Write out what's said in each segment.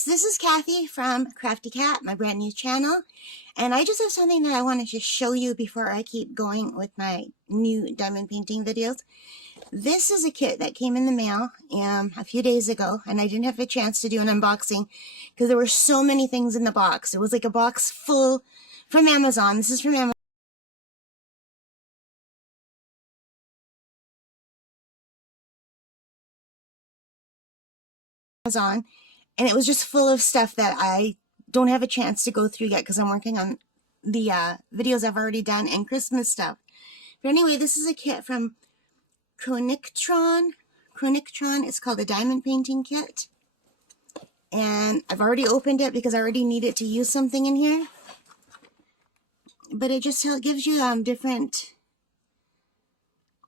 guys, this is Kathy from Crafty Cat, my brand new channel, and I just have something that I wanted to show you before I keep going with my new diamond painting videos. This is a kit that came in the mail a few days ago, and I didn't have a chance to do an unboxing because there were so many things in the box. It was like a box full from Amazon. This is from Amazon, and it was just full of stuff that I don't have a chance to go through yet because I'm working on the videos I've already done and Christmas stuff. But anyway, this is a kit from Chronictron. It's called a diamond painting kit, and I've already opened it because I already needed to use something in here. But it just gives you different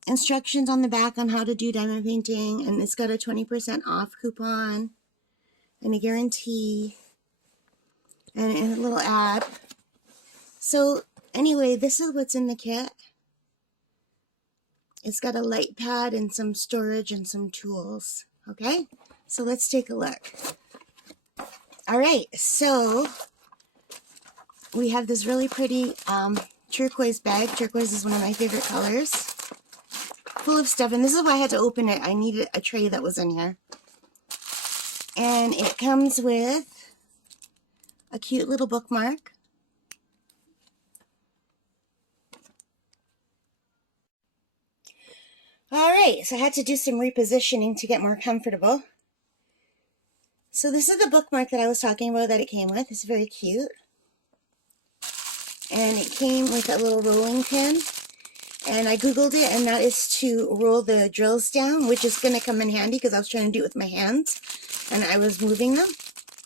instructions on the back on how to do diamond painting, and it's got a 20% off coupon and a guarantee and a little ad. So anyway, this is what's in the kit. It's got a light pad and some storage and some tools. Okay, so let's take a look. All right, so we have this really pretty turquoise bag. Turquoise is one of my favorite colors. Full of stuff, and this is why I had to open it. I needed a tray that was in here. And it comes with a cute little bookmark. Alright, so I had to do some repositioning to get more comfortable. So this is the bookmark that I was talking about that it came with. It's very cute. And it came with a little rolling pin. And I googled it, and that is to roll the drills down, which is going to come in handy because I was trying to do it with my hands and I was moving them.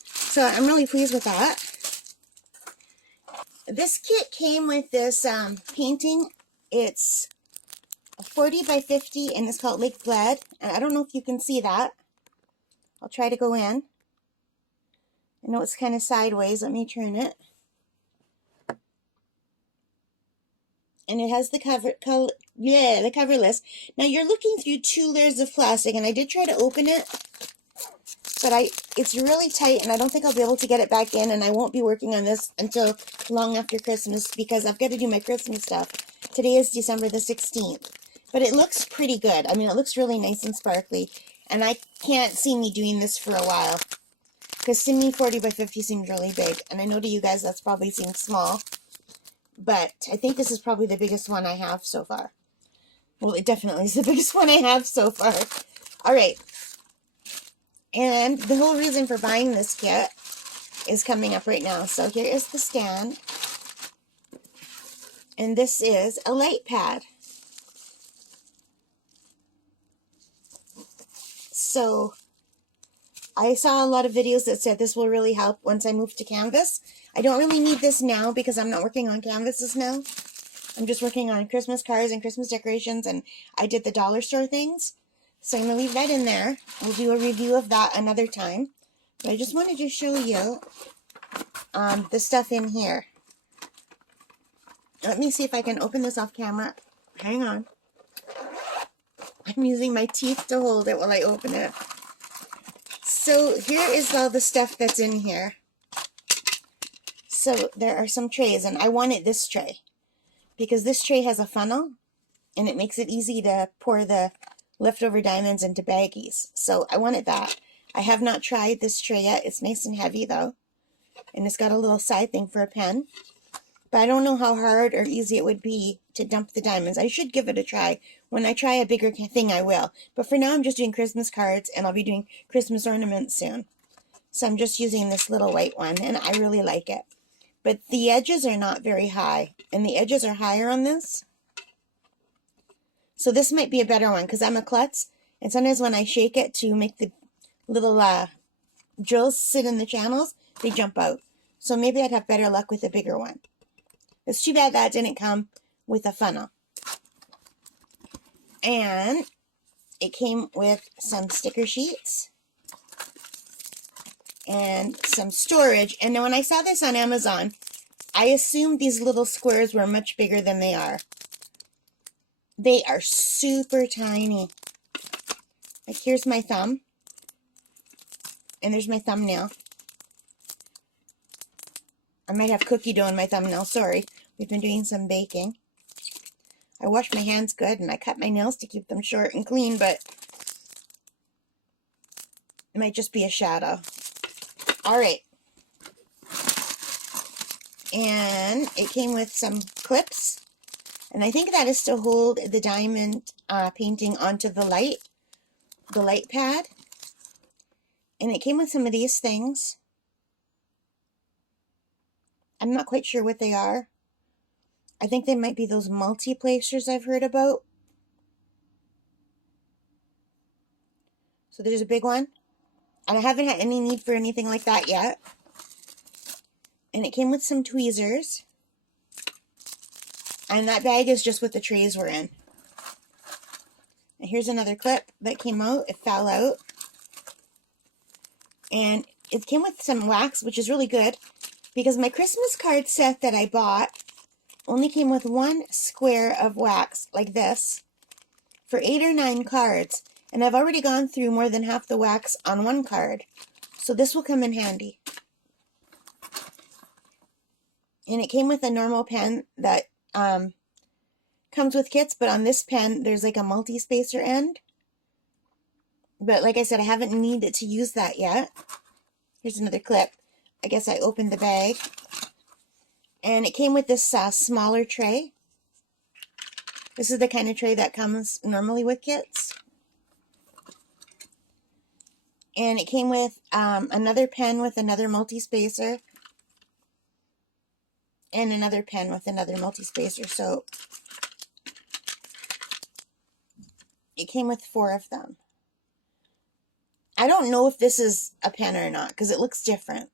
So I'm really pleased with that. This kit came with this painting. It's 40 by 50 and it's called Lake Bled. And I don't know if you can see that. I'll try to go in. I know it's kind of sideways. Let me turn it. And it has the cover list. Now you're looking through 2 layers of plastic, and I did try to open it, but it's really tight, and I don't think I'll be able to get it back in, and I won't be working on this until long after Christmas because I've got to do my Christmas stuff. Today is December the 16th, but it looks pretty good. I mean, it looks really nice and sparkly, and I can't see me doing this for a while because to me 40 by 50 seems really big, and I know to you guys that's probably seems small. But I think this is probably the biggest one I have so far. Well, it definitely is the biggest one I have so far. All right. And the whole reason for buying this kit is coming up right now. So here is the stand. And this is a light pad. So I saw a lot of videos that said this will really help once I move to canvas. I don't really need this now because I'm not working on canvases now. I'm just working on Christmas cards and Christmas decorations, and I did the dollar store things. So I'm going to leave that in there. We'll do a review of that another time. But I just wanted to show you the stuff in here. Let me see if I can open this off camera. Hang on. I'm using my teeth to hold it while I open it. So here is all the stuff that's in here. So there are some trays, and I wanted this tray because this tray has a funnel and it makes it easy to pour the leftover diamonds into baggies. So I wanted that. I have not tried this tray yet. It's nice and heavy though, and it's got a little side thing for a pen. But I don't know how hard or easy it would be to dump the diamonds. I should give it a try. When I try a bigger thing, I will. But for now, I'm just doing Christmas cards, and I'll be doing Christmas ornaments soon. So I'm just using this little white one, and I really like it. But the edges are not very high, and the edges are higher on this. So this might be a better one, because I'm a klutz, and sometimes when I shake it to make the little drills sit in the channels, they jump out. So maybe I'd have better luck with a bigger one. It's too bad that didn't come with a funnel. And it came with some sticker sheets and some storage. And then when I saw this on Amazon, I assumed these little squares were much bigger than they are. They are super tiny. Like here's my thumb. And there's my thumbnail. I might have cookie dough in my thumbnail. Sorry. We've been doing some baking. I washed my hands good and I cut my nails to keep them short and clean, but it might just be a shadow. All right. And it came with some clips. And I think that is to hold the diamond painting onto the light pad. And it came with some of these things. I'm not quite sure what they are. I think they might be those multi-placers I've heard about. So there's a big one. And I haven't had any need for anything like that yet. And it came with some tweezers. And that bag is just what the trays were in. And here's another clip that came out. It fell out. And it came with some wax, which is really good. Because my Christmas card set that I bought only came with one square of wax, like this, for 8 or 9 cards. And I've already gone through more than half the wax on one card. So this will come in handy. And it came with a normal pen that comes with kits, but on this pen, there's like a multi-spacer end. But like I said, I haven't needed to use that yet. Here's another clip. I guess I opened the bag. And it came with this smaller tray. This is the kind of tray that comes normally with kits. And it came with another pen with another multi-spacer. And another pen with another multi-spacer. So it came with 4 of them. I don't know if this is a pen or not because it looks different.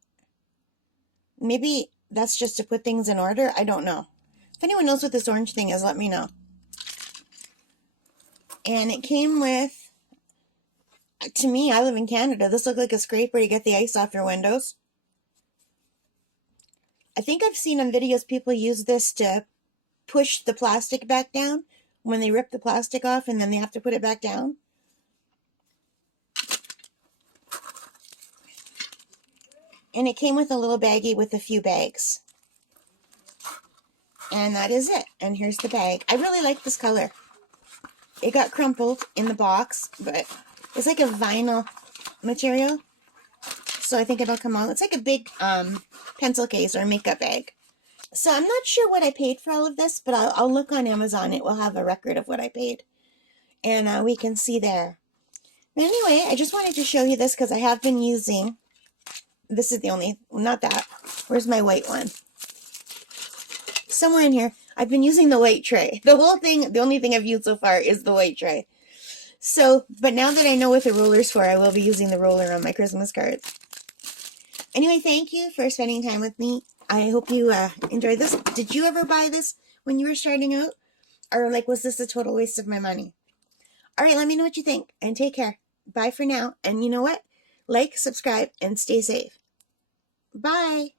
Maybe that's just to put things in order. I don't know. If anyone knows what this orange thing is, let me know. And it came with, to me, I live in Canada, this looked like a scraper to get the ice off your windows. I think I've seen on videos people use this to push the plastic back down when they rip the plastic off and then they have to put it back down. And it came with a little baggie with a few bags. And that is it. And here's the bag. I really like this color. It got crumpled in the box, but it's like a vinyl material. So I think it'll come out. It's like a big pencil case or makeup bag. So I'm not sure what I paid for all of this, but I'll look on Amazon. It will have a record of what I paid. And we can see there. But anyway, I just wanted to show you this because I have been using... This is the only, not that. Where's my white one? Somewhere in here. I've been using the white tray. The whole thing, the only thing I've used so far is the white tray. So, but now that I know what the roller's for, I will be using the roller on my Christmas cards. Anyway, thank you for spending time with me. I hope you enjoyed this. Did you ever buy this when you were starting out? Or like, was this a total waste of my money? All right, let me know what you think and take care. Bye for now. And you know what? Like, subscribe, and stay safe. Bye.